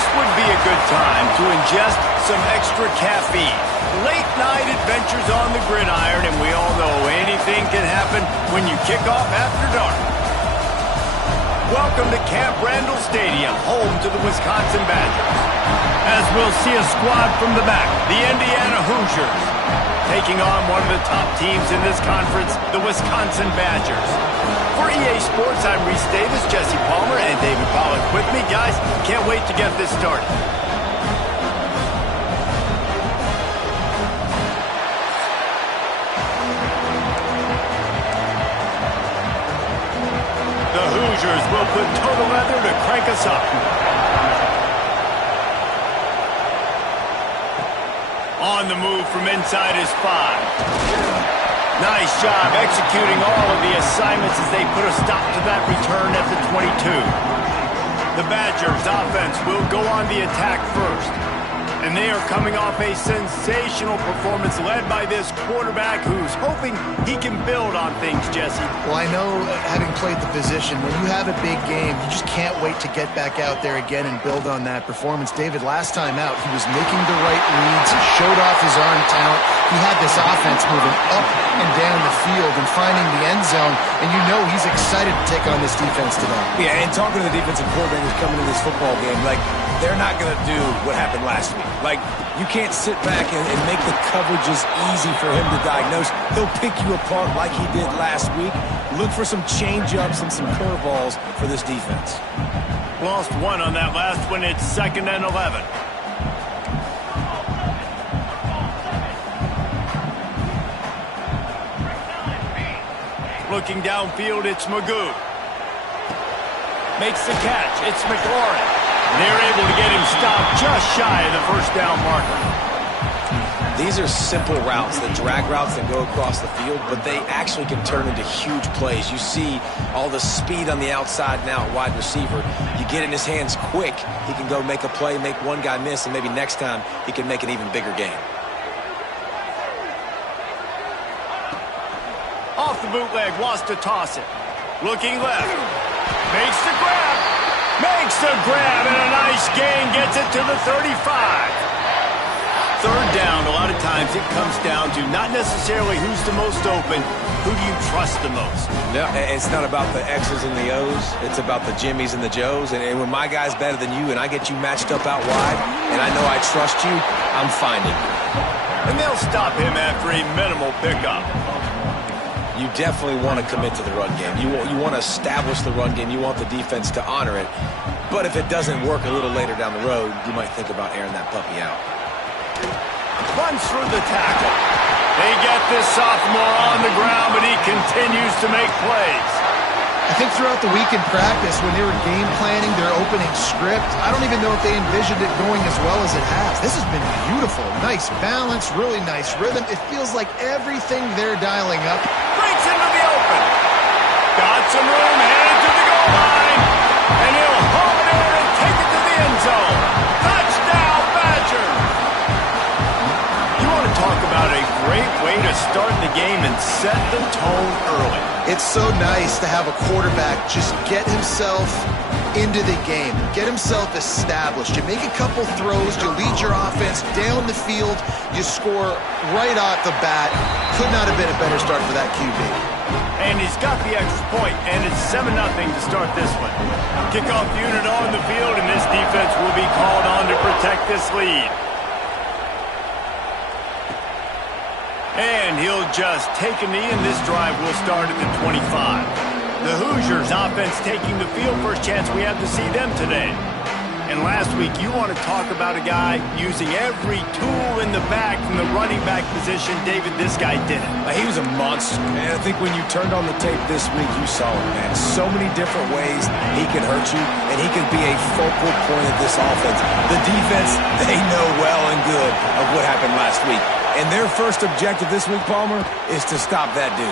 This would be a good time to ingest some extra caffeine. Late night adventures on the gridiron, and we all know anything can happen when you kick off after dark. Welcome to Camp Randall Stadium, home to the Wisconsin Badgers. As we'll see a squad from the back, the Indiana Hoosiers, taking on one of the top teams in this conference, the Wisconsin Badgers. For EA Sports, I'm Reese Davis, Jesse Palmer, and David Pollack with me. Guys, can't wait to get this started. The Hoosiers will put total leather to crank us up. On the move from inside his 5. Nice job executing all of the assignments as they put a stop to that return at the 22. The Badgers offense will go on the attack first. And they are coming off a sensational performance led by this quarterback who's hoping he can build on things, Jesse. Well, I know, having played the position, when you have a big game, you just can't wait to get back out there again and build on that performance. David, last time out, he was making the right reads. He showed off his arm talent. He had this offense moving up and down the field and finding the end zone, and you know he's excited to take on this defense today. Yeah, and talking to the defensive coordinators coming into this football game, like, they're not going to do what happened last week. Like, you can't sit back and make the coverages easy for him to diagnose. He'll pick you apart like he did last week. Look for some change-ups and some curveballs for this defense. Lost one on that last one. It's 2nd and 11. Looking downfield, it's Magoo. Makes the catch. It's McLaurin. They're able to get him stopped just shy of the first down marker. These are simple routes, the drag routes that go across the field, but they actually can turn into huge plays. You see all the speed on the outside now at wide receiver. You get in his hands quick, he can go make a play, make one guy miss, and maybe next time he can make an even bigger game. Off the bootleg, wants to toss it. Looking left. Makes the grab. Makes the grab, and a nice gain gets it to the 35. Third down, a lot of times it comes down to not necessarily who's the most open, who do you trust the most? No, it's not about the X's and the O's. It's about the Jimmys and the Joes. And when my guy's better than you and I get you matched up out wide, and I know I trust you, I'm finding you. And they'll stop him after a minimal pickup. You definitely want to commit to the run game. You want to establish the run game. You want the defense to honor it. But if it doesn't work a little later down the road, you might think about airing that puppy out. Runs through the tackle. They get this sophomore on the ground, but he continues to make plays. I think throughout the week in practice, when they were game planning their opening script, I don't even know if they envisioned it going as well as it has. This has been beautiful. Nice balance, really nice rhythm. It feels like everything they're dialing up. Breaks into the open. Got some room, headed to the goal line. And he'll haul it in and take it to the end zone. Touchdown, Badgers! You want to talk about a great way to start the game and set the tone early. It's so nice to have a quarterback just get himself into the game, get himself established. You make a couple throws, you lead your offense down the field, you score right off the bat. Could not have been a better start for that QB. And he's got the extra point, and it's 7-0 to start this one. Kickoff unit on the field, and this defense will be called on to protect this lead. And he'll just take a knee, and this drive will start at the 25. The Hoosiers offense taking the field. First chance we have to see them today. And last week, you want to talk about a guy using every tool in the back from the running back position. David, this guy did it. He was a monster. And I think when you turned on the tape this week, you saw it, man. So many different ways he can hurt you, and he can be a focal point of this offense. The defense, they know well and good of what happened last week. And their first objective this week, Palmer, is to stop that dude.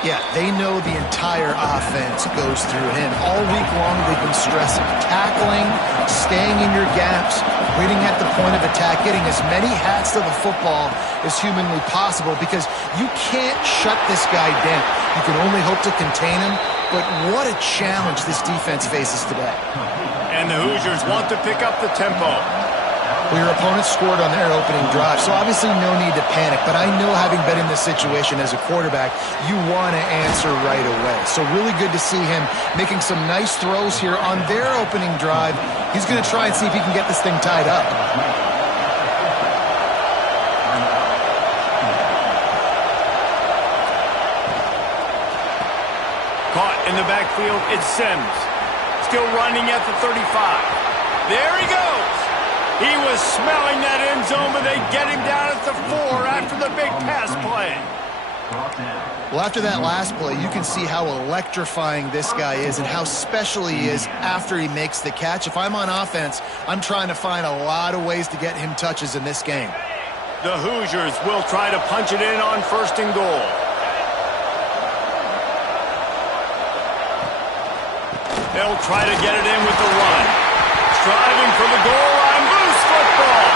Yeah, they know the entire offense goes through him. All week long, they've been stressing tackling, staying in your gaps, waiting at the point of attack, getting as many hats to the football as humanly possible because you can't shut this guy down. You can only hope to contain him but what a challenge this defense faces today. And the Hoosiers want to pick up the tempo. Well, your opponent scored on their opening drive, so obviously no need to panic. But I know, having been in this situation as a quarterback, you want to answer right away. So really good to see him making some nice throws here on their opening drive. He's going to try and see if he can get this thing tied up. Caught in the backfield, it's Sims. Still running at the 35. There he goes. He was smelling that end zone, but they get him down at the 4 after the big pass play. Well, after that last play, you can see how electrifying this guy is and how special he is after he makes the catch. If I'm on offense, I'm trying to find a lot of ways to get him touches in this game. The Hoosiers will try to punch it in on 1st and goal. They'll try to get it in with the run. Striving for the goal line. Loose football.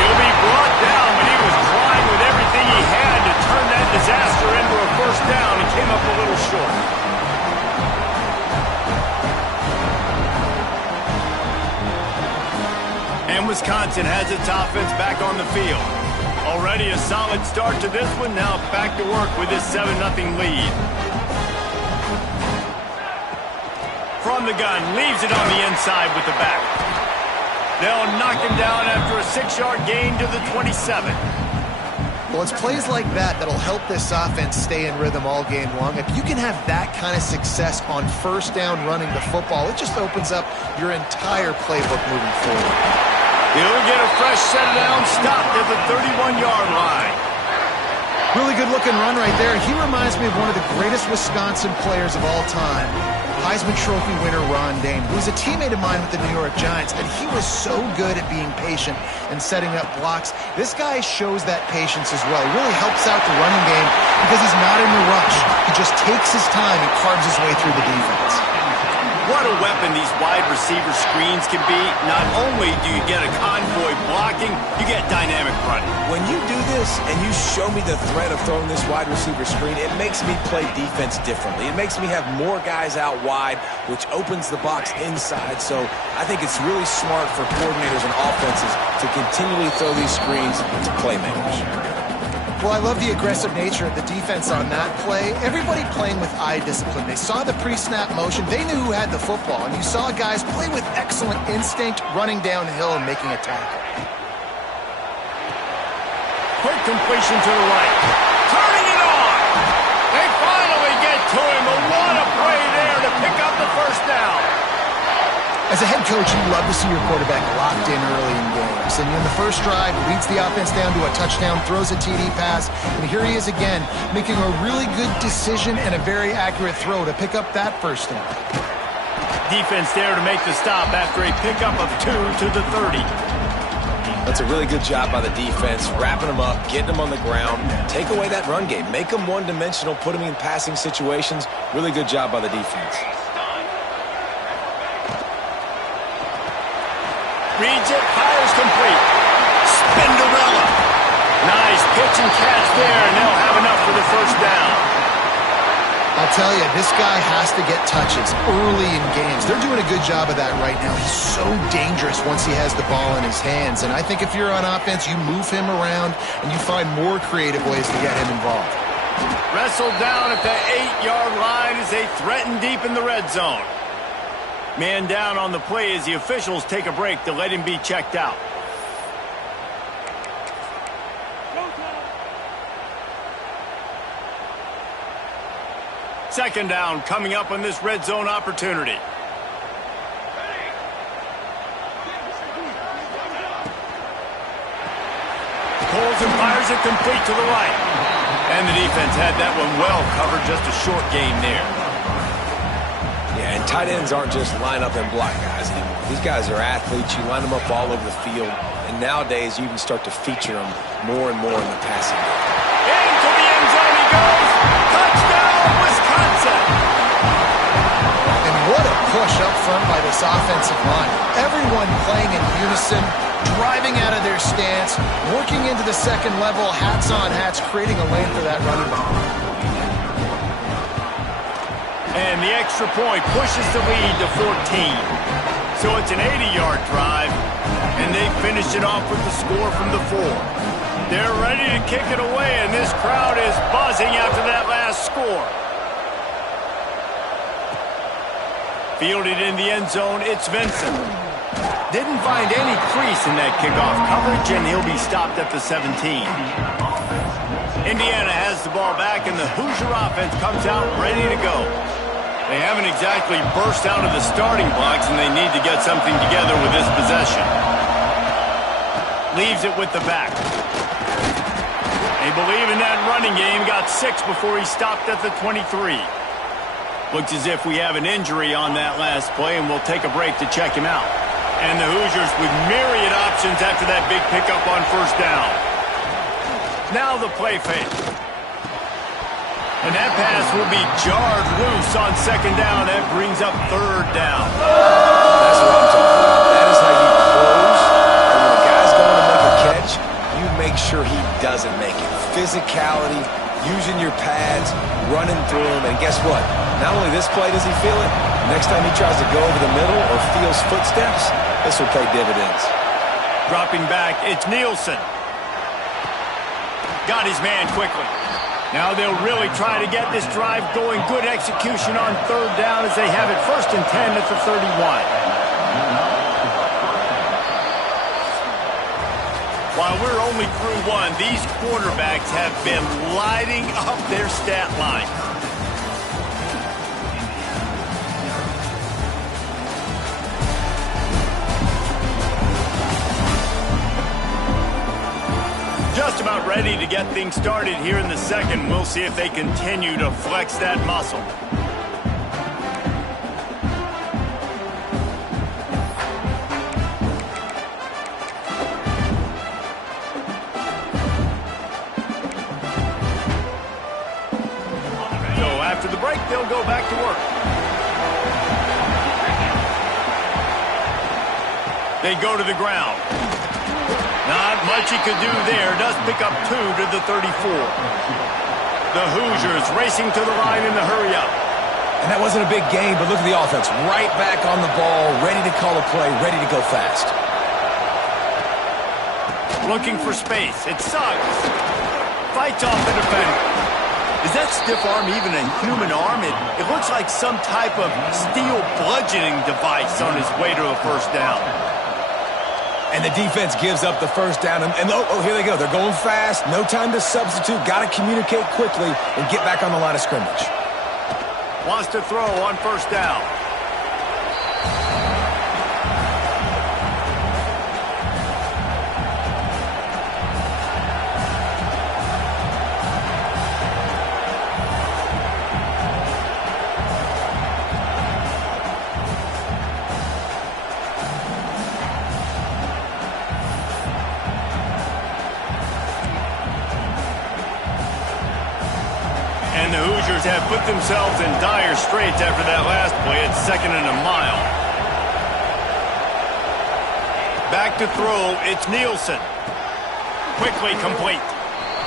He'll be brought down, but he was trying with everything he had to turn that disaster into a 1st down and came up a little short. And Wisconsin has its offense back on the field. Already a solid start to this one. Now back to work with this 7-0 lead. From the gun, leaves it on the inside with the back. They'll knock him down after a 6-yard gain to the 27. Well, it's plays like that that'll help this offense stay in rhythm all game long. If you can have that kind of success on 1st down running the football, it just opens up your entire playbook moving forward. He'll get a fresh set down, stopped at the 31-yard line. Really good looking run right there. He reminds me of one of the greatest Wisconsin players of all time, Heisman Trophy winner Ron Dayne, who was a teammate of mine with the New York Giants, and he was so good at being patient and setting up blocks. This guy shows that patience as well. He really helps out the running game because he's not in a rush. He just takes his time and carves his way through the defense. What a weapon these wide receiver screens can be. Not only do you get a convoy blocking, you get dynamic running. When you do this and you show me the threat of throwing this wide receiver screen, it makes me play defense differently. It makes me have more guys out wide, which opens the box inside. So I think it's really smart for coordinators and offenses to continually throw these screens to playmakers. Well, I love the aggressive nature of the defense on that play. Everybody playing with eye discipline. They saw the pre-snap motion. They knew who had the football. And you saw guys play with excellent instinct, running downhill and making a tackle. Quick completion to the right. Turning it on. They finally get to him. But what a play there to pick up the 1st down. As a head coach, you love to see your quarterback locked in early in games. And in the first drive, leads the offense down to a touchdown, throws a TD pass, and here he is again, making a really good decision and a very accurate throw to pick up that 1st down. Defense there to make the stop after a pickup of 2 to the 30. That's a really good job by the defense, wrapping them up, getting them on the ground, take away that run game, make them one-dimensional, put them in passing situations. Really good job by the defense. Reads it, fires complete. Spinderella. Nice pitch and catch there, and they'll have enough for the 1st down. I'll tell you, this guy has to get touches early in games. They're doing a good job of that right now. He's so dangerous once he has the ball in his hands. And I think if you're on offense, you move him around and you find more creative ways to get him involved. Wrestled down at the 8-yard line as they threaten deep in the red zone. Man down on the play as the officials take a break to let him be checked out. Second down coming up on this red zone opportunity. Pulls and fires it complete to the right. And the defense had that one well covered, just a short game there. Yeah, and tight ends aren't just line up and block guys anymore. These guys are athletes. You line them up all over the field. And nowadays, you can start to feature them more and more in the passing game. Into the end zone he goes. Touchdown, Wisconsin. And what a push up front by this offensive line. Everyone playing in unison, driving out of their stance, working into the second level, hats on hats, creating a lane for that running back. And the extra point pushes the lead to 14. So it's an 80-yard drive, and they finish it off with the score from the 4. They're ready to kick it away, and this crowd is buzzing after that last score. Fielded in the end zone, it's Vincent. Didn't find any crease in that kickoff coverage, and he'll be stopped at the 17. Indiana has the ball back, and the Hoosier offense comes out ready to go. They haven't exactly burst out of the starting blocks, and they need to get something together with this possession. Leaves it with the back. They believe in that running game. Got 6 before he stopped at the 23. Looks as if we have an injury on that last play, and we'll take a break to check him out. And the Hoosiers with myriad options after that big pickup on first down. Now the play fake. And that pass will be jarred loose on second down. That brings up third down. That's what I'm talking about. That is how you close. And when a guy's going to make a catch, you make sure he doesn't make it. Physicality, using your pads, running through him. And guess what? Not only this play does he feel it, next time he tries to go over the middle or feels footsteps, this will pay dividends. Dropping back, it's Nielsen. Got his man quickly. Now they'll really try to get this drive going. Good execution on third down as they have it 1st and 10 at the 31. While we're only through one, these quarterbacks have been lighting up their stat line. Just about ready to get things started here in the second. We'll see if they continue to flex that muscle. So after the break, they'll go back to work. They go to the ground. Not much he could do there. Does pick up 2 to the 34. The Hoosiers racing to the line in the hurry-up. And that wasn't a big game, but look at the offense. Right back on the ball, ready to call a play, ready to go fast. Looking for space. It's Suggs. Fights off the defender. Is that stiff arm even a human arm? It looks like some type of steel bludgeoning device on his way to a first down. And the defense gives up the first down. And oh, here they go. They're going fast. No time to substitute. Got to communicate quickly and get back on the line of scrimmage. Wants to throw on first down. And the Hoosiers have put themselves in dire straits after that last play. It's 2nd and a mile. Back to throw, it's Nielsen. Quickly complete.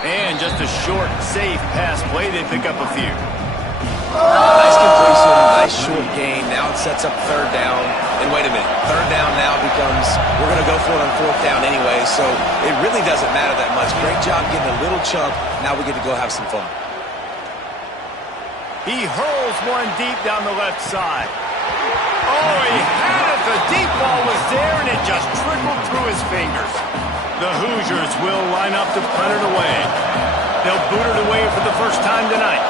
And just a short, safe pass play. They pick up a few. Nice completion, nice short gain. Now it sets up third down. And wait a minute, third down now becomes, we're going to go for it on fourth down anyway, so it really doesn't matter that much. Great job getting a little chunk. Now we get to go have some fun. He hurls one deep down the left side. Oh, he had it. The deep ball was there, and it just trickled through his fingers. The Hoosiers will line up to punt it away. They'll boot it away for the first time tonight.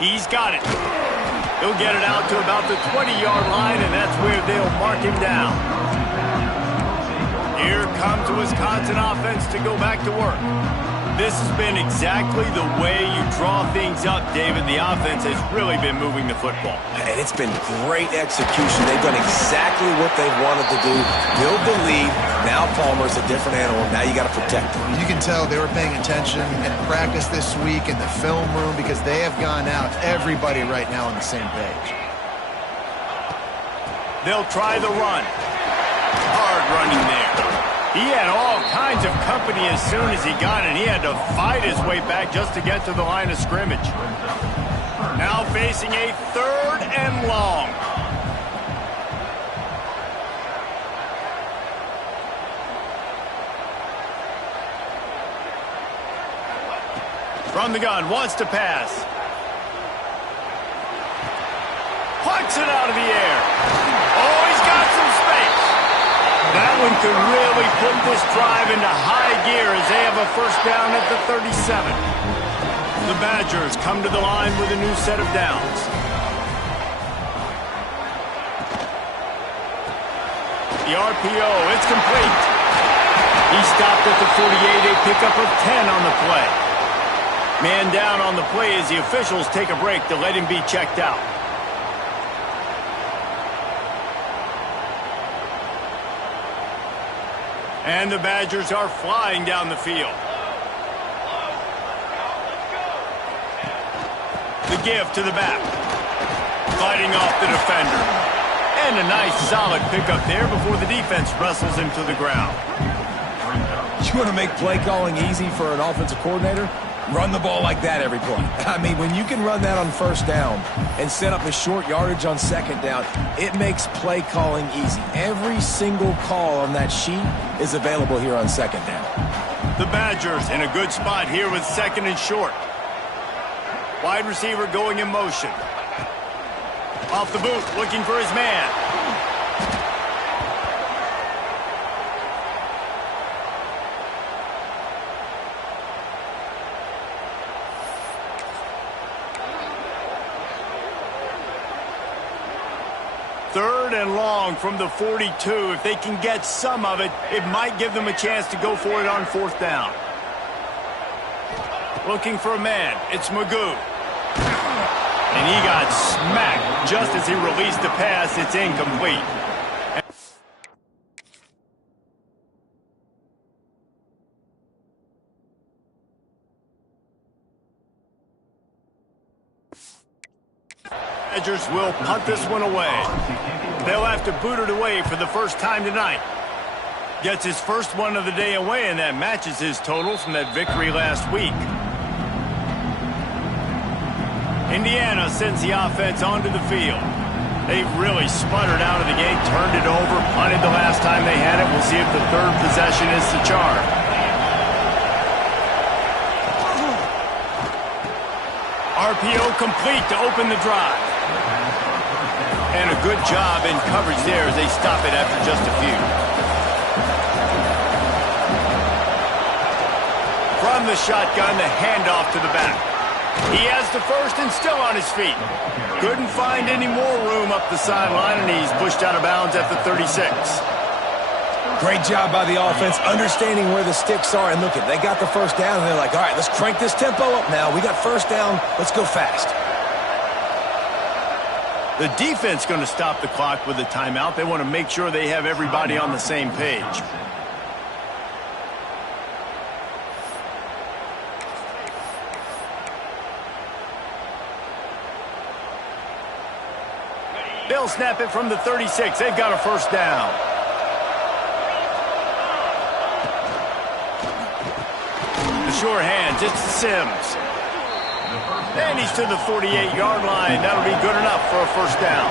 He's got it. He'll get it out to about the 20-yard line, and that's where they'll mark him down. Here comes the Wisconsin offense to go back to work. This has been exactly the way you draw things up, David. The offense has really been moving the football. And it's been great execution. They've done exactly what they've wanted to do. Build the lead. Now Palmer's a different animal. Now you got to protect him. You can tell they were paying attention in practice this week in the film room because they have gone out, everybody right now on the same page. They'll try the run. Hard running there. He had all kinds of company as soon as he got it. He had to fight his way back just to get to the line of scrimmage. Now facing a 3rd and long. From the gun, wants to pass. Plucks it out of the air. Oh, he's got some space. That one could really put this drive into high gear as they have a first down at the 37. The Badgers come to the line with a new set of downs. The RPO, it's complete. He stopped at the 48, a pickup of 10 on the play. Man down on the play as the officials take a break to let him be checked out. And the Badgers are flying down the field. The give to the back. Fighting off the defender. And a nice solid pickup there before the defense wrestles him to the ground. You want to make play calling easy for an offensive coordinator? Run the ball like that every play. I mean, when you can run that on first down and set up a short yardage on second down, it makes play calling easy. Every single call on that sheet is available here on second down. The Badgers in a good spot here with 2nd and short. Wide receiver going in motion. Off the boot, looking for his man. Third and long from the 42. If they can get some of it, it might give them a chance to go for it on 4th down. Looking for a man. It's Magoo. And he got smacked just as he released the pass. It's incomplete. Badgers will punt this one away. They'll have to boot it away for the first time tonight. Gets his first one of the day away, and that matches his total from that victory last week. Indiana sends the offense onto the field. They've really sputtered out of the gate, turned it over, punted the last time they had it. We'll see if the 3rd possession is the charm. RPO complete to open the drive. And a good job in coverage there as they stop it after just a few. From the shotgun, the handoff to the back. He has the first and still on his feet. Couldn't find any more room up the sideline, and he's pushed out of bounds at the 36. Great job by the offense, understanding where the sticks are. And look, they got the first down, and they're like, all right, let's crank this tempo up now. We got first down. Let's go fast. The defense going to stop the clock with a timeout. They want to make sure they have everybody on the same page. They'll snap it from the 36. They've got a first down. The sure hands, it's Sims. And he's to the 48-yard line. That'll be good enough for a first down.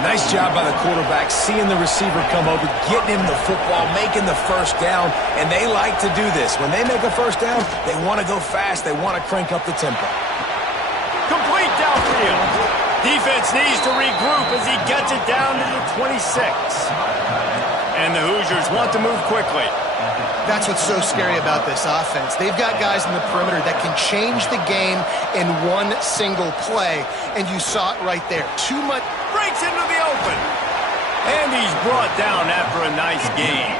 Nice job by the quarterback, seeing the receiver come over, getting him the football, making the first down, and they like to do this. When they make a first down, they want to go fast. They want to crank up the tempo. Complete downfield. Defense needs to regroup as he gets it down to the 26. And the Hoosiers want to move quickly. That's what's so scary about this offense. They've got guys in the perimeter that can change the game in one single play, and you saw it right there. Too much. Breaks into the open. And he's brought down after a nice game.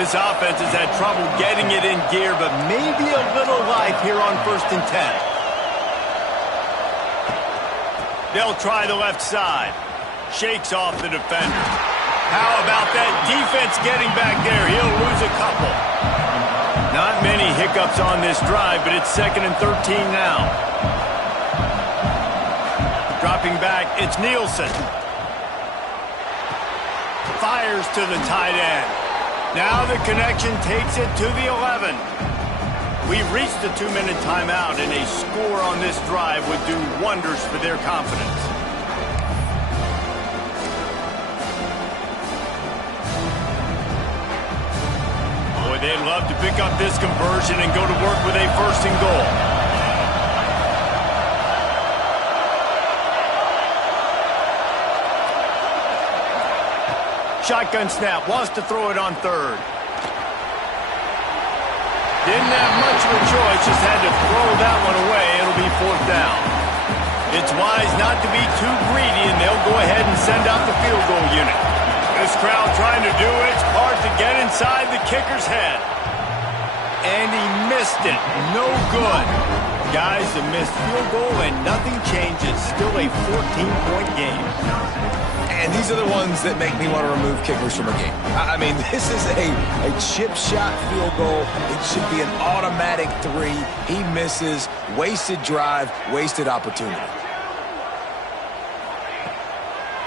This offense has had trouble getting it in gear, but maybe a little life here on 1st and 10. They'll try the left side. Shakes off the defender. How about that defense getting back there? He'll lose a couple. Not many hiccups on this drive, but it's 2nd and 13 now. Dropping back, it's Nielsen. Fires to the tight end. Now the connection takes it to the 11. We've reached the 2-minute timeout, and a score on this drive would do wonders for their confidence. Boy, they'd love to pick up this conversion and go to work with a 1st and goal. Shotgun snap, wants to throw it on 3rd. Didn't have much of a choice, just had to throw that one away. It'll be 4th down. It's wise not to be too greedy, and they'll go ahead and send out the field goal unit. This crowd trying to do its part to get inside the kicker's head. And he missed it. No good. Guys, a missed field goal and nothing changes. Still a 14-point game. And these are the ones that make me want to remove kickers from a game. I mean, this is a chip shot field goal. It should be an automatic 3. He misses. Wasted drive, wasted opportunity.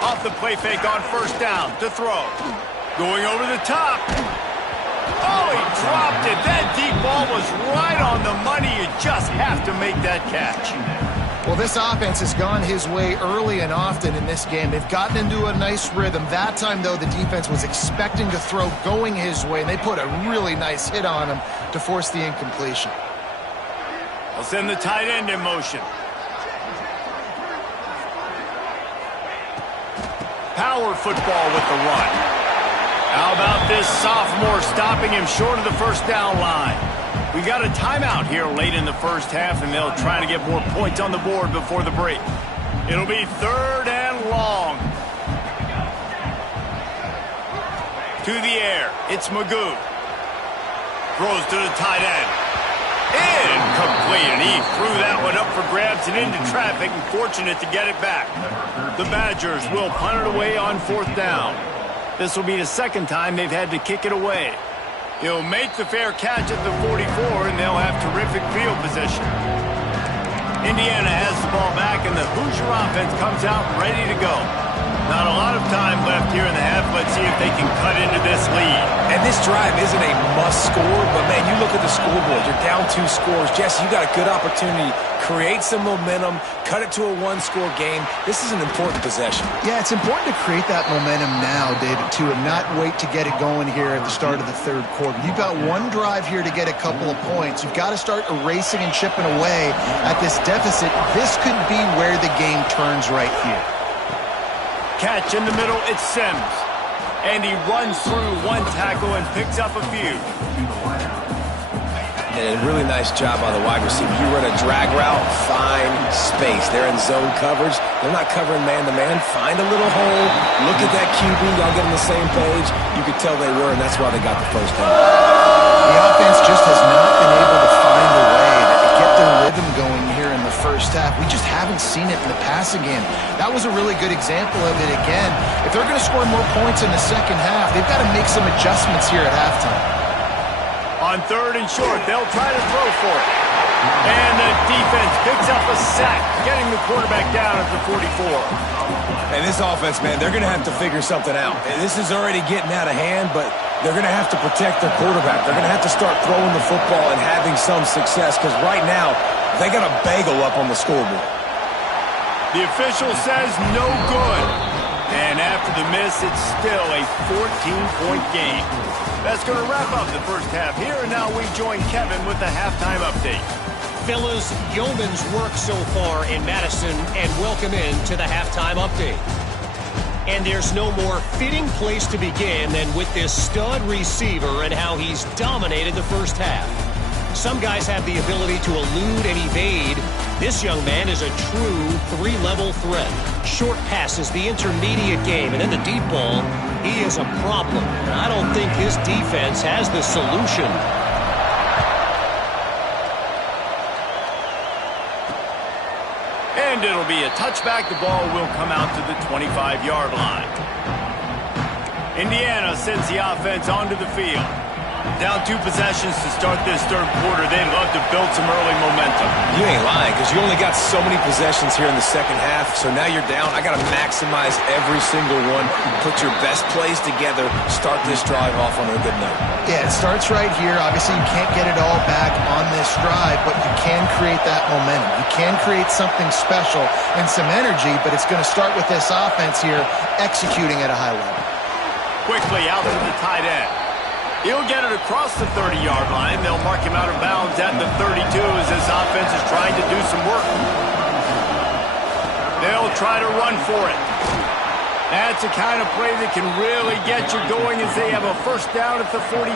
Off the play fake on 1st down to throw. Going over the top. Oh, he dropped it. That deep ball was right on the money. You just have to make that catch. Well, this offense has gone his way early and often in this game. They've gotten into a nice rhythm. That time, though, the defense was expecting to throw going his way, and they put a really nice hit on him to force the incompletion. They'll send the tight end in motion. Power football with the run. How about this sophomore stopping him short of the 1st down line? We got a timeout here late in the 1st half, and they'll try to get more points on the board before the break. It'll be 3rd and long. To the air. It's Magoo. Throws to the tight end. Incomplete, and he threw that one up for grabs and into traffic, and fortunate to get it back. The Badgers will punt it away on 4th down. This will be the 2nd time they've had to kick it away. He'll make the fair catch at the 44, and they'll have terrific field position. Indiana has the ball back, and the Hoosier offense comes out ready to go. Not a lot of time left here in the half. Let's see if they can cut into this lead. And this drive isn't a must score, but, man, you look at the scoreboard. You're down 2 scores. Jesse, you got a good opportunity. Create some momentum. Cut it to a 1-score game. This is an important possession. Yeah, it's important to create that momentum now, David, too, and not wait to get it going here at the start of the 3rd quarter. You've got one drive here to get a couple of points. You've got to start erasing and chipping away at this deficit. This could be where the game turns right here. Catch in the middle, it's Sims. And he runs through 1 tackle and picks up a few. And a really nice job by the wide receiver. You run a drag route, find space. They're in zone coverage. They're not covering man-to-man. Find a little hole. Look at that QB. Y'all get on the same page. You could tell they were, and that's why they got the 1st down. The offense just has not been able to find a way to get their rhythm going here in the 1st half. We just haven't seen it in the passing game. That was a really good example of it again. If they're going to score more points in the 2nd half, they've got to make some adjustments here at halftime. On 3rd and short, they'll try to throw for it. And the defense picks up a sack, getting the quarterback down at the 44. And this offense, man, they're going to have to figure something out. And this is already getting out of hand, but they're going to have to protect their quarterback. They're going to have to start throwing the football and having some success, because right now, they got a bagel up on the scoreboard. The official says no good. And after the miss, it's still a 14-point game. That's going to wrap up the 1st half here, and now we join Kevin with the halftime update. Fellas, yeoman's work so far in Madison, and welcome in to the halftime update. And there's no more fitting place to begin than with this stud receiver and how he's dominated the 1st half. Some guys have the ability to elude and evade. This young man is a true 3-level threat. Short passes, the intermediate game, and then the deep ball. He is a problem. I don't think his defense has the solution. And it'll be a touchback. The ball will come out to the 25-yard line. Indiana sends the offense onto the field. Down 2 possessions to start this third quarter. They'd love to build some early momentum. You ain't lying, because you only got so many possessions here in the second half, so now you're down. I got to maximize every single one. Put your best plays together. Start this drive off on a good note. Yeah, it starts right here. Obviously, you can't get it all back on this drive, but you can create that momentum. You can create something special and some energy, but it's going to start with this offense here executing at a high level. Quickly out to the tight end. He'll get it across the 30-yard line. They'll mark him out of bounds at the 32 as this offense is trying to do some work. They'll try to run for it. That's the kind of play that can really get you going as they have a first down at the 43.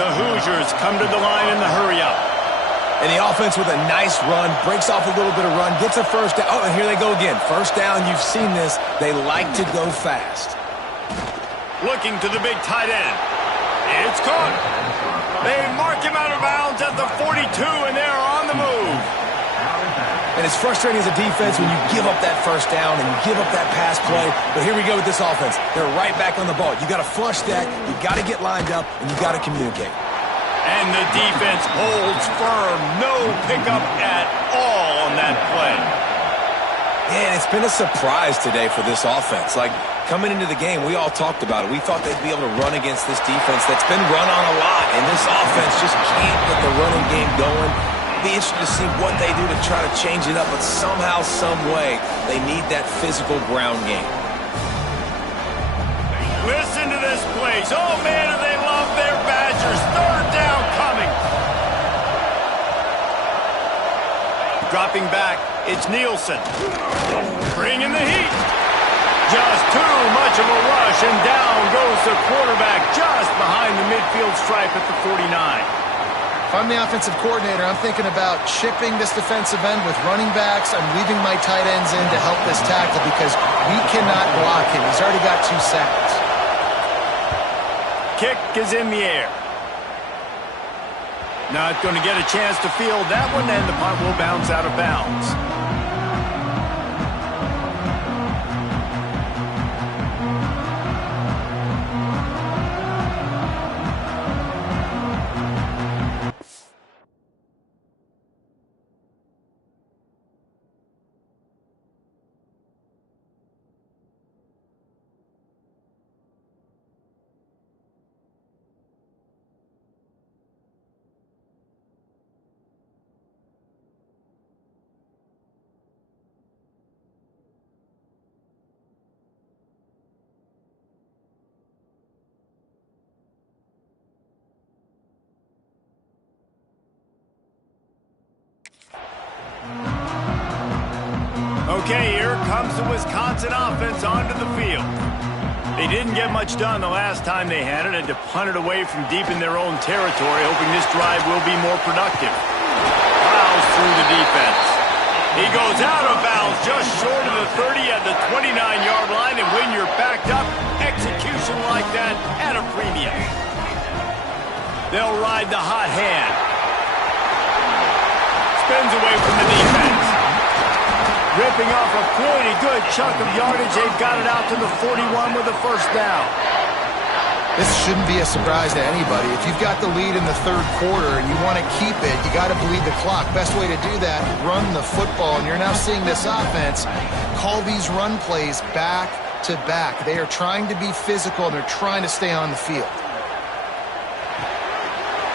The Hoosiers come to the line in the hurry-up. And the offense with a nice run, breaks off a little bit of run, gets a first down. Oh, and here they go again. First down, you've seen this. They like to go fast. Looking to the big tight end. It's caught. They mark him out of bounds at the 42, and they're on the move. And it's frustrating as a defense when you give up that first down and you give up that pass play. But here we go with this offense. They're right back on the ball. You got to flush that. You got to get lined up, and you got to communicate. And the defense holds firm. No pickup at all on that play. Yeah, and it's been a surprise today for this offense. Like, coming into the game, we all talked about it. We thought they'd be able to run against this defense that's been run on a lot, and this offense just can't get the running game going. Be interested to see what they do to try to change it up, but somehow, some way, they need that physical ground game. Listen to this place. Oh, man, do they love their Badgers. Third down coming. Dropping back, it's Nielsen. Bringing the heat. Just too much of a rush, and down goes the quarterback just behind the midfield stripe at the 49. If I'm the offensive coordinator, I'm thinking about chipping this defensive end with running backs. I'm leaving my tight ends in to help this tackle because we cannot block him. He's already got 2 sacks. Kick is in the air. Not going to get a chance to field that one, and the punt will bounce out of bounds. Okay, here comes the Wisconsin offense onto the field. They didn't get much done the last time they had it, and to punt it away from deep in their own territory, hoping this drive will be more productive. Plows through the defense. He goes out of bounds just short of the 30 at the 29-yard line, and when you're backed up, execution like that at a premium. They'll ride the hot hand. Spins away from the defense. Ripping off a pretty good chunk of yardage. They've got it out to the 41 with a first down. This shouldn't be a surprise to anybody. If you've got the lead in the third quarter and you want to keep it, you got to bleed the clock. Best way to do that, run the football. And you're now seeing this offense call these run plays back to back. They are trying to be physical, and they're trying to stay on the field.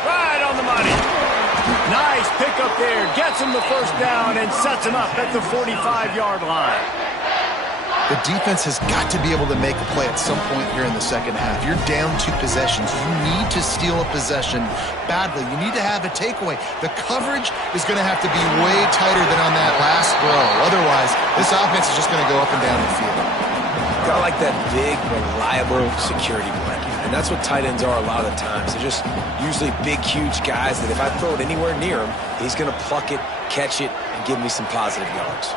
Right on the money. Nice pickup there. Gets him the first down and sets him up at the 45-yard line. The defense has got to be able to make a play at some point here in the second half. You're down 2 possessions. You need to steal a possession badly. You need to have a takeaway. The coverage is going to have to be way tighter than on that last throw. Otherwise, this offense is just going to go up and down the field. Got like that big, reliable security blanket. And that's what tight ends are a lot of the times. They're just usually big, huge guys that if I throw it anywhere near him, he's going to pluck it, catch it, and give me some positive yards.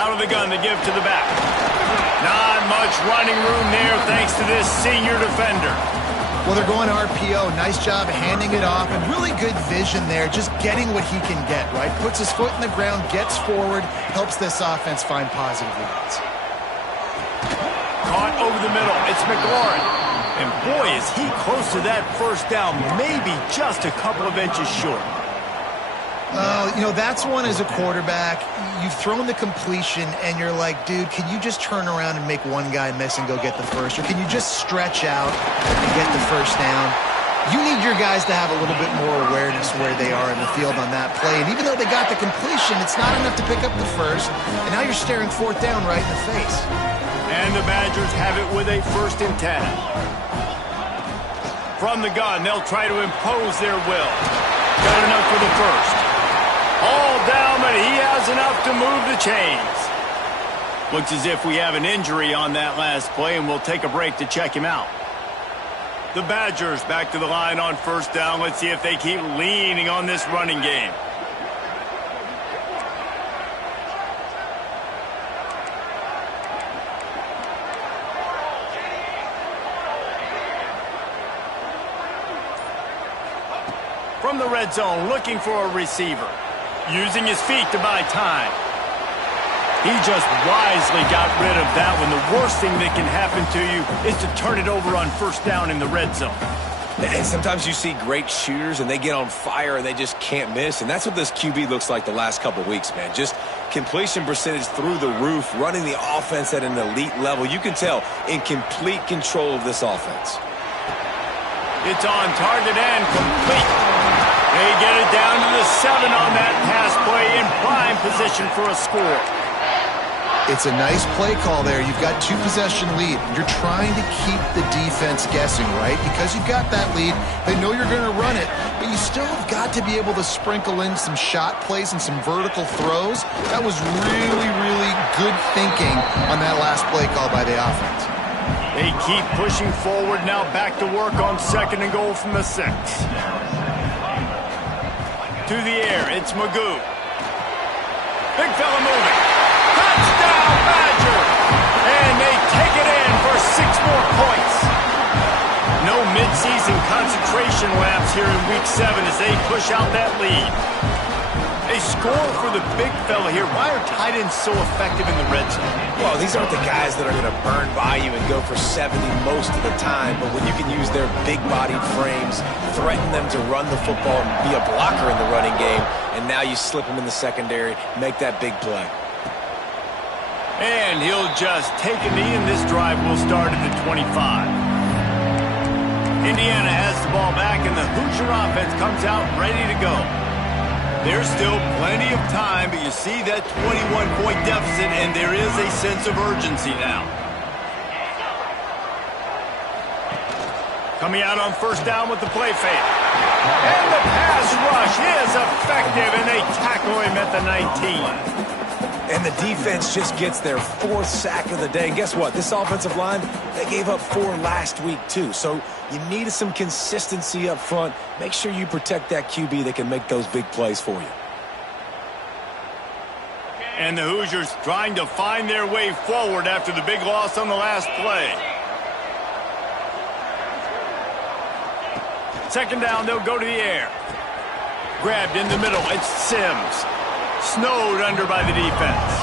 Out of the gun, the give to the back. Not much running room there thanks to this senior defender. Well, they're going RPO. Nice job handing it off, and really good vision there, just getting what he can get, right? Puts his foot in the ground, gets forward, helps this offense find positive yards. Caught over the middle. It's McLaurin. And boy, is he close to that first down, maybe just a couple of inches short. You know, that's one as a quarterback. You've thrown the completion, and you're like, dude, can you just turn around and make one guy miss and go get the first? Or can you just stretch out and get the first down? You need your guys to have a little bit more awareness where they are in the field on that play. And even though they got the completion, it's not enough to pick up the first. And now you're staring fourth down right in the face. And the Badgers have it with a 1st and 10. From the gun, they'll try to impose their will. Got enough for the first. All down, but he has enough to move the chains. Looks as if we have an injury on that last play, and we'll take a break to check him out. The Badgers back to the line on 1st down. Let's see if they keep leaning on this running game. From the red zone, looking for a receiver. Using his feet to buy time. He just wisely got rid of that one. The worst thing that can happen to you is to turn it over on 1st down in the red zone. And sometimes you see great shooters, and they get on fire, and they just can't miss. And that's what this QB looks like the last couple of weeks, man. Just completion percentage through the roof, running the offense at an elite level. You can tell in complete control of this offense. It's on target and complete. They get it down to the 7 on that pass play in prime position for a score. It's a nice play call there. You've got 2-possession lead. You're trying to keep the defense guessing, right? Because you've got that lead. They know you're going to run it, but you still have got to be able to sprinkle in some shot plays and some vertical throws. That was really, really good thinking on that last play call by the offense. They keep pushing forward now, back to work on 2nd and goal from the 6. To the air, it's Magoo. Big fella moving. Touchdown, Badger! And they take it in for 6 more points. No midseason concentration laps here in Week 7 as they push out that lead. They score for the big fella here. Why are tight ends so effective in the red zone? Well, these aren't the guys that are going to burn by you and go for 70 most of the time, but when you can use their big-bodied frames, threaten them to run the football and be a blocker in the running game, and now you slip them in the secondary, make that big play. And he'll just take a knee, and this drive will start at the 25. Indiana has the ball back, and the Hoosier offense comes out ready to go. There's still plenty of time, but you see that 21-point deficit, and there is a sense of urgency now. Coming out on 1st down with the play fake. And the pass rush is effective, and they tackle him at the 19. And the defense just gets their 4th sack of the day. And guess what? This offensive line, they gave up 4 last week too. So you need some consistency up front. Make sure you protect that QB that can make those big plays for you. And the Hoosiers trying to find their way forward after the big loss on the last play. 2nd down, they'll go to the air. Grabbed in the middle, it's Sims. Snowed under by the defense.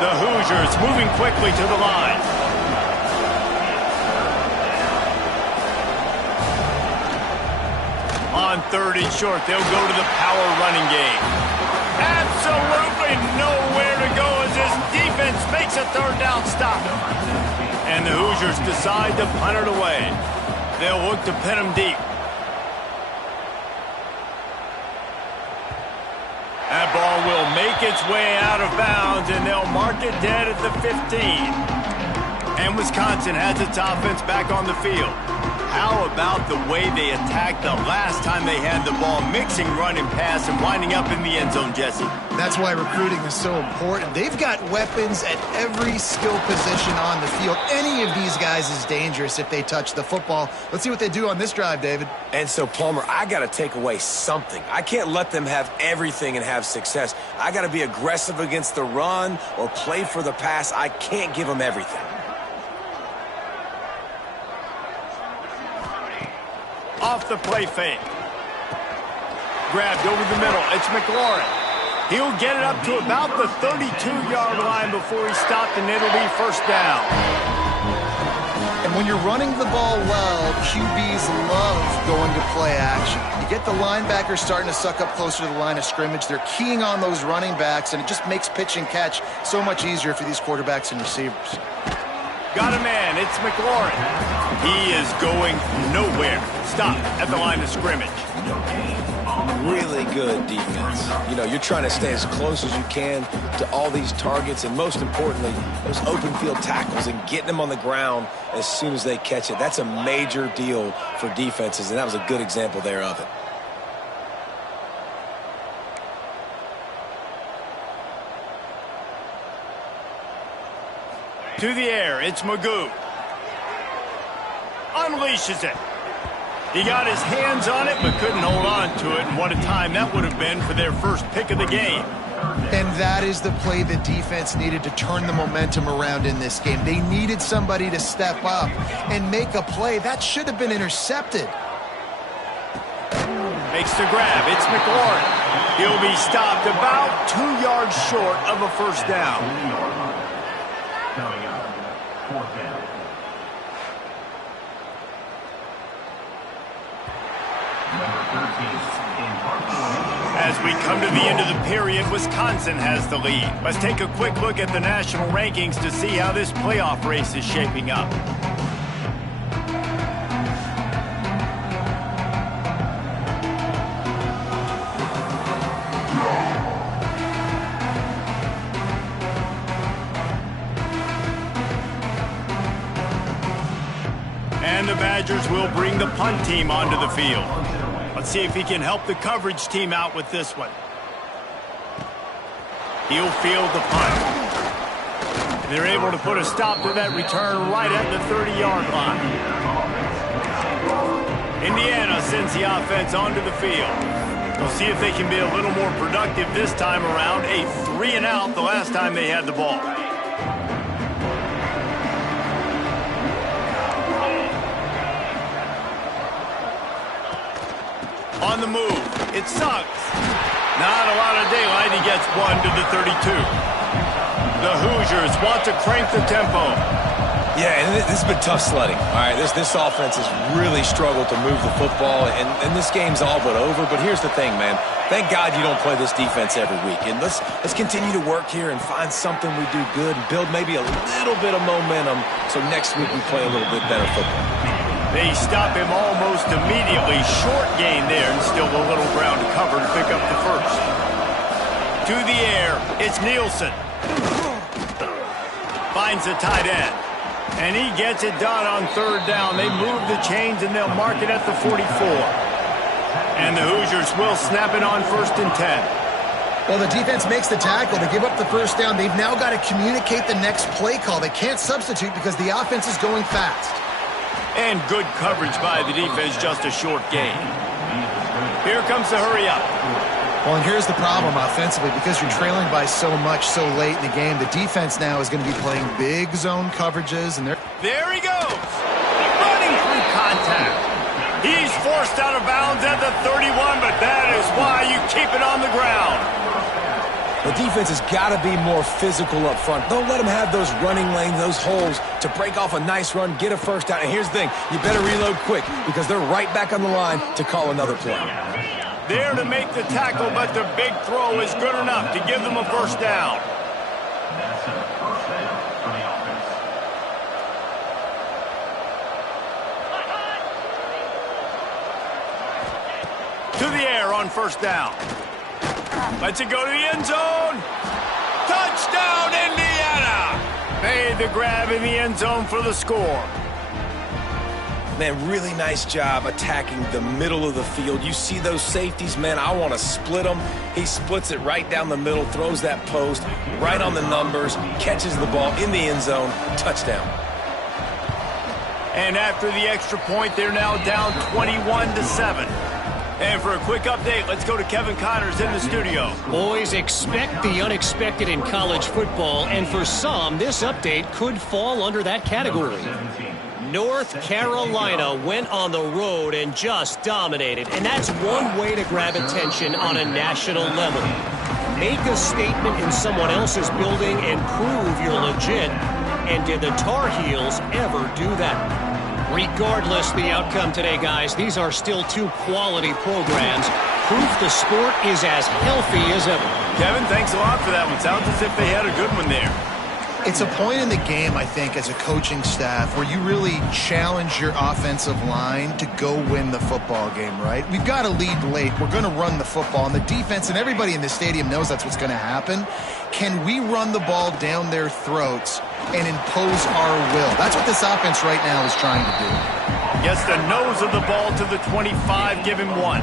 The Hoosiers moving quickly to the line. On 3rd and short, they'll go to the power running game. Absolutely nowhere to go as this defense makes a 3rd down stop. And the Hoosiers decide to punt it away. They'll look to pin them deep. That ball will make its way out of bounds, and they'll mark it dead at the 15. And Wisconsin has its offense back on the field. How about the way they attacked the last time they had the ball, mixing run and pass and winding up in the end zone, Jesse? That's why recruiting is so important. They've got weapons at every skill position on the field. Any of these guys is dangerous if they touch the football. Let's see what they do on this drive, David. And so, Palmer, I got to take away something. I can't let them have everything and have success. I got to be aggressive against the run or play for the pass. I can't give them everything. Off the play fake. Grabbed over the middle. It's McLaurin. He'll get it up to about the 32-yard line before he's stopped, and it'll be 1st down. And when you're running the ball well, QBs love going to play action. You get the linebackers starting to suck up closer to the line of scrimmage. They're keying on those running backs, and it just makes pitch and catch so much easier for these quarterbacks and receivers. Got a man. It's McLaurin. He is going nowhere. Stop at the line of scrimmage. Really good defense. You know, you're trying to stay as close as you can to all these targets, and most importantly, those open field tackles and getting them on the ground as soon as they catch it. That's a major deal for defenses, and that was a good example there of it. To the air, it's Magoo. Unleashes it. He got his hands on it, but couldn't hold on to it, and what a time that would have been for their first pick of the game. And that is the play the defense needed to turn the momentum around in this game. They needed somebody to step up and make a play. That should have been intercepted. Makes the grab. It's McLaurin. He'll be stopped about 2 yards short of a first down. As we come to the end of the period, Wisconsin has the lead. Let's take a quick look at the national rankings to see how this playoff race is shaping up. And the Badgers will bring the punt team onto the field. Let's see if he can help the coverage team out with this one. He'll field the punt. They're able to put a stop to that return right at the 30-yard line. Indiana sends the offense onto the field. We'll see if they can be a little more productive this time around. A 3-and-out the last time they had the ball. On the move, it's Suggs. Not a lot of daylight, he gets one to the 32. The Hoosiers want to crank the tempo. Yeah, and this has been tough sledding. All right, this offense has really struggled to move the football, and this game's all but over. But here's the thing, man. Thank God you don't play this defense every week. And let's continue to work here and find something we do good and build maybe a little bit of momentum so next week we play a little bit better football. They stop him almost immediately. Short gain there, and still a little ground to cover to pick up the first. To the air, it's Nielsen. Finds the tight end. And he gets it done on third down. They move the chains, and they'll mark it at the 44. And the Hoosiers will snap it on 1st and 10. Well, the defense makes the tackle. They give up the first down. They've now got to communicate the next play call. They can't substitute because the offense is going fast. And good coverage by the defense, just a short gain. Here comes the hurry up. Well, and here's the problem offensively. Because you're trailing by so much so late in the game, the defense now is going to be playing big zone coverages. And there he goes. Running through contact. He's forced out of bounds at the 31, but that is why you keep it on the ground. The defense has got to be more physical up front. Don't let them have those running lanes, those holes to break off a nice run, get a first down. And here's the thing, you better reload quick because they're right back on the line to call another play. There to make the tackle, but the big throw is good enough to give them a first down. To the air on first down. Lets it go to the end zone. Touchdown, Indiana! Made the grab in the end zone for the score. Man, really nice job attacking the middle of the field. You see those safeties, man, I want to split them. He splits it right down the middle, throws that post, right on the numbers, catches the ball in the end zone, touchdown. And after the extra point, they're now down 21-7. And for a quick update, let's go to Kevin Connors in the studio. Boys, expect the unexpected in college football, and for some, this update could fall under that category. North Carolina went on the road and just dominated, and that's one way to grab attention on a national level. Make a statement in someone else's building and prove you're legit. And did the Tar Heels ever do that? Regardless the outcome today, guys, these are still two quality programs. Proof the sport is as healthy as ever. Kevin, thanks a lot for that one. Sounds as if they had a good one there. It's a point in the game, I think, as a coaching staff where you really challenge your offensive line to go win the football game, right? We've got to lead late. We're going to run the football. And the defense and everybody in the stadium knows that's what's going to happen. Can we run the ball down their throats and impose our will? That's what this offense right now is trying to do. Gets the nose of the ball to the 25, give him one.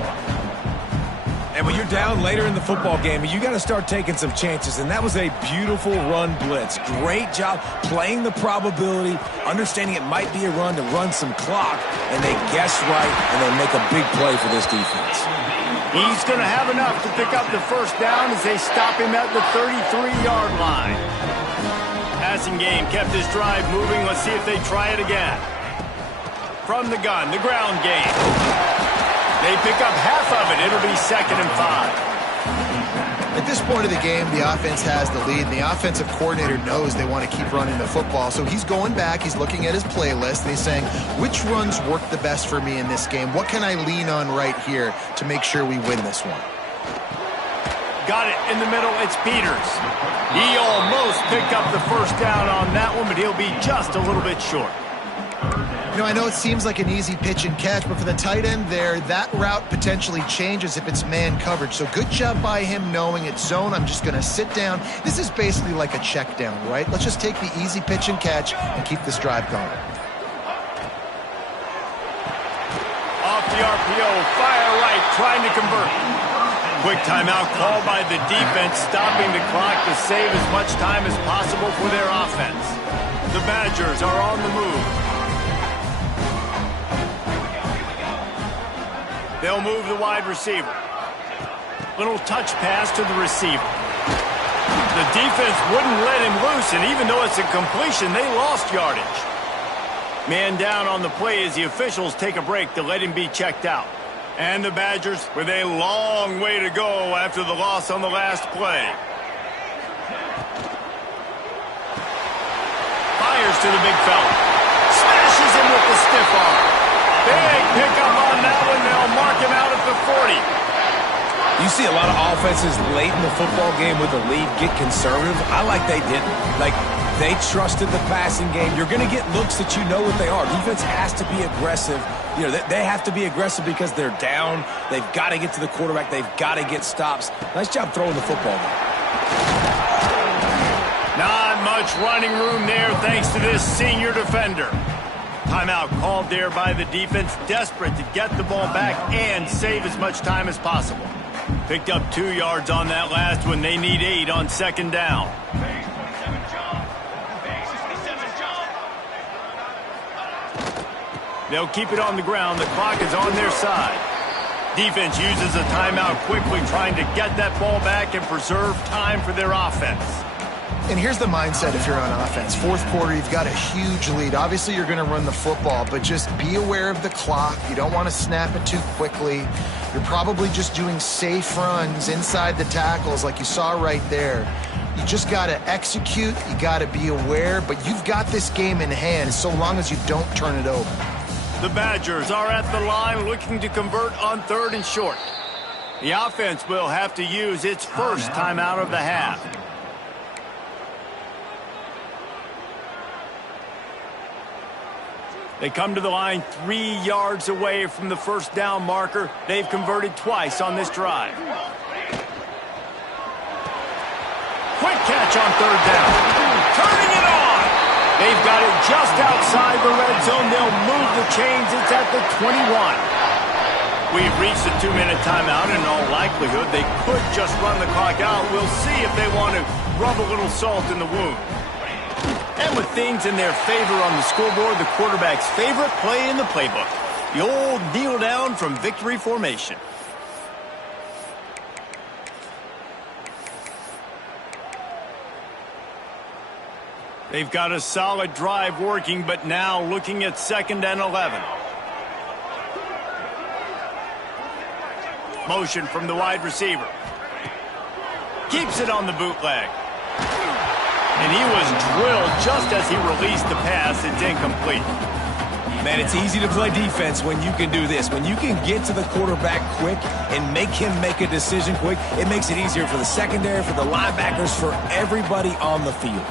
And when you're down later in the football game, you got to start taking some chances. And that was a beautiful run blitz. Great job playing the probability, understanding it might be a run to run some clock. And they guess right, and they make a big play for this defense. He's going to have enough to pick up the first down as they stop him at the 33-yard line. Passing game kept his drive moving. Let's see if they try it again. From the gun, the ground game. They pick up half of it. It'll be 2nd and 5. At this point of the game, the offense has the lead, and the offensive coordinator knows they want to keep running the football. So he's going back, he's looking at his playlist, and he's saying, which runs work the best for me in this game? What can I lean on right here to make sure we win this one? Got it in the middle. It's Peters. He almost picked up the first down on that one, but he'll be just a little bit short. You know, I know it seems like an easy pitch and catch, but for the tight end there, that route potentially changes if it's man coverage. So good job by him knowing it's zone. I'm just going to sit down. This is basically like a check down, right? Let's just take the easy pitch and catch and keep this drive going. Off the RPO, fire right, trying to convert. Quick timeout called by the defense, stopping the clock to save as much time as possible for their offense. The Badgers are on the move. They'll move the wide receiver. Little touch pass to the receiver. The defense wouldn't let him loose, and even though it's a completion, they lost yardage. Man down on the play as the officials take a break to let him be checked out. And the Badgers with a long way to go after the loss on the last play. Fires to the big fella. Smashes him with the stiff arm. Big pickup on that one. They'll mark him out at the 40. You see a lot of offenses late in the football game with the lead get conservative. I like they didn't. Like, they trusted the passing game. You're going to get looks that you know what they are. Defense has to be aggressive. You know, they have to be aggressive because they're down. They've got to get to the quarterback. They've got to get stops. Nice job throwing the football, though. Not much running room there thanks to this senior defender. Timeout called there by the defense, desperate to get the ball back and save as much time as possible. Picked up 2 yards on that last one. They need 8 on 2nd down. They'll keep it on the ground. The clock is on their side. Defense uses a timeout quickly, trying to get that ball back and preserve time for their offense. And here's the mindset if you're on offense. Fourth quarter, you've got a huge lead. Obviously, you're going to run the football, but just be aware of the clock. You don't want to snap it too quickly. You're probably just doing safe runs inside the tackles like you saw right there. You just got to execute. You got to be aware, but you've got this game in hand so long as you don't turn it over. The Badgers are at the line looking to convert on 3rd and short. The offense will have to use its first timeout of the half. They come to the line 3 yards away from the first down marker. They've converted twice on this drive. Quick catch on 3rd down. Turning it on. They've got it just outside the red zone. They'll move the chains. It's at the 21. We've reached the 2-minute timeout, and in all likelihood, they could just run the clock out. We'll see if they want to rub a little salt in the wound. And with things in their favor on the scoreboard, the quarterback's favorite play in the playbook, the old kneel down from victory formation. They've got a solid drive working, but now looking at 2nd and 11. Motion from the wide receiver. Keeps it on the bootleg. And he was drilled just as he released the pass. It's incomplete. Man, it's easy to play defense when you can do this. When you can get to the quarterback quick and make him make a decision quick, it makes it easier for the secondary, for the linebackers, for everybody on the field.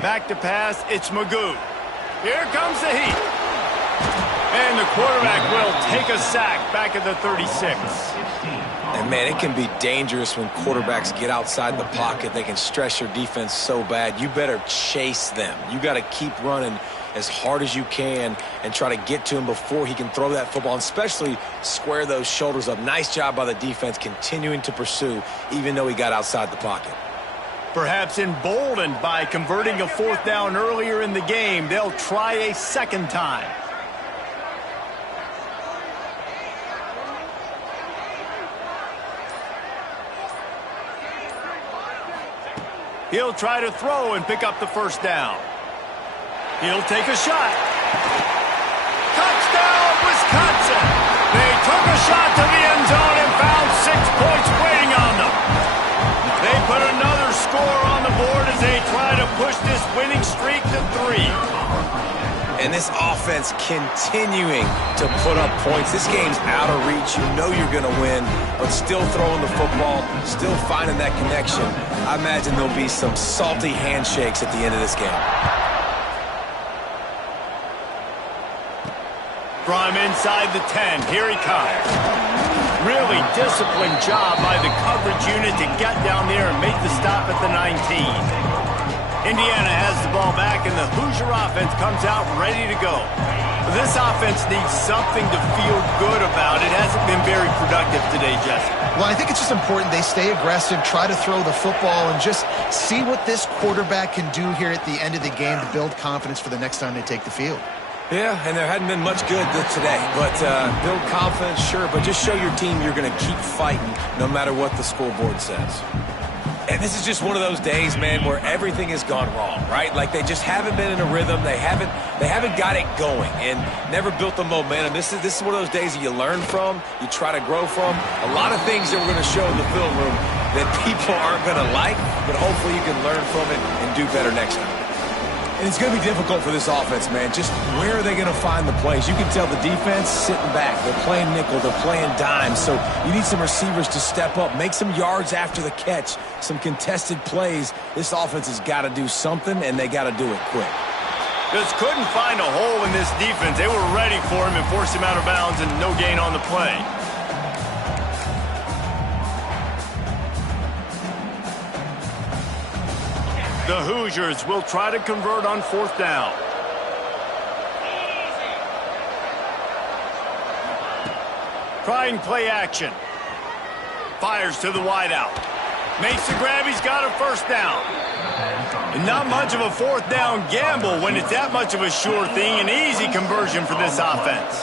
Back to pass, it's Magoo. Here comes the heat. And the quarterback will take a sack back at the 36. And, man, it can be dangerous when quarterbacks get outside the pocket. They can stress your defense so bad. You better chase them. You got to keep running as hard as you can and try to get to him before he can throw that football, and especially square those shoulders up. Nice job by the defense continuing to pursue even though he got outside the pocket. Perhaps emboldened by converting a fourth down earlier in the game, they'll try a second time. He'll try to throw and pick up the first down. He'll take a shot. Touchdown, Wisconsin! They took a shot to the end zone and found 6 points waiting on them. They put another score on the board as they try to push this winning streak to 3. And this offense continuing to put up points. This game's out of reach. You know you're going to win, but still throwing the football, still finding that connection. I imagine there'll be some salty handshakes at the end of this game. From inside the 10, here he comes. Really disciplined job by the coverage unit to get down there and make the stop at the 19. Indiana has the ball back, and the Hoosier offense comes out ready to go. This offense needs something to feel good about. It hasn't been very productive today, Jesse. Well, I think it's just important they stay aggressive, try to throw the football, and just see what this quarterback can do here at the end of the game to build confidence for the next time they take the field. Yeah, and there hadn't been much good today. But build confidence, sure, but just show your team you're going to keep fighting no matter what the scoreboard says. And this is just one of those days, man, where everything has gone wrong, right? Like they just haven't been in a rhythm. They haven't got it going and never built the momentum. This is one of those days that you learn from, you try to grow from. A lot of things that we're going to show in the film room that people aren't going to like, but hopefully you can learn from it and do better next time. And it's going to be difficult for this offense, man. Just where are they going to find the plays? You can tell the defense sitting back. They're playing nickel. They're playing dime. So you need some receivers to step up, make some yards after the catch, some contested plays. This offense has got to do something, and they got to do it quick. Just couldn't find a hole in this defense. They were ready for him and forced him out of bounds, and no gain on the play. The Hoosiers will try to convert on fourth down. Trying play action. Fires to the wideout. Makes the grab. He's got a first down. And not much of a fourth down gamble when it's that much of a sure thing. An easy conversion for this offense.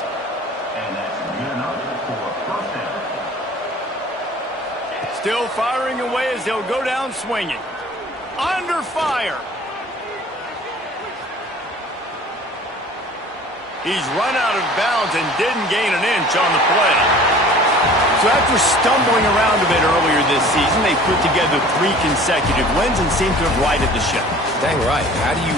Still firing away as they'll go down swinging. Under fire. He's run out of bounds and didn't gain an inch on the play. So after stumbling around a bit earlier this season, they put together 3 consecutive wins and seem to have righted the ship. Dang right. How do you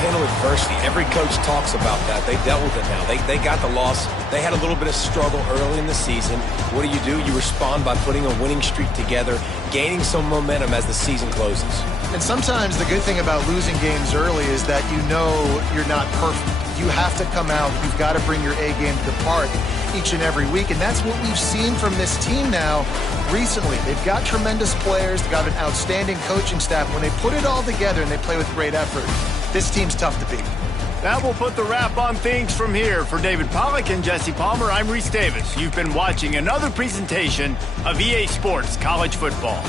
handle adversity? Every coach talks about that. They dealt with it now. They got the loss. They had a little bit of struggle early in the season. What do? You respond by putting a winning streak together, gaining some momentum as the season closes. And sometimes the good thing about losing games early is that you know you're not perfect. You have to come out. You've got to bring your A game to the park each and every week, and that's what we've seen from this team now recently. They've got tremendous players. They've got an outstanding coaching staff. When they put it all together and they play with great effort, this team's tough to beat. That will put the wrap on things from here. For David Pollack and Jesse Palmer, I'm Reese Davis. You've been watching another presentation of EA Sports College Football.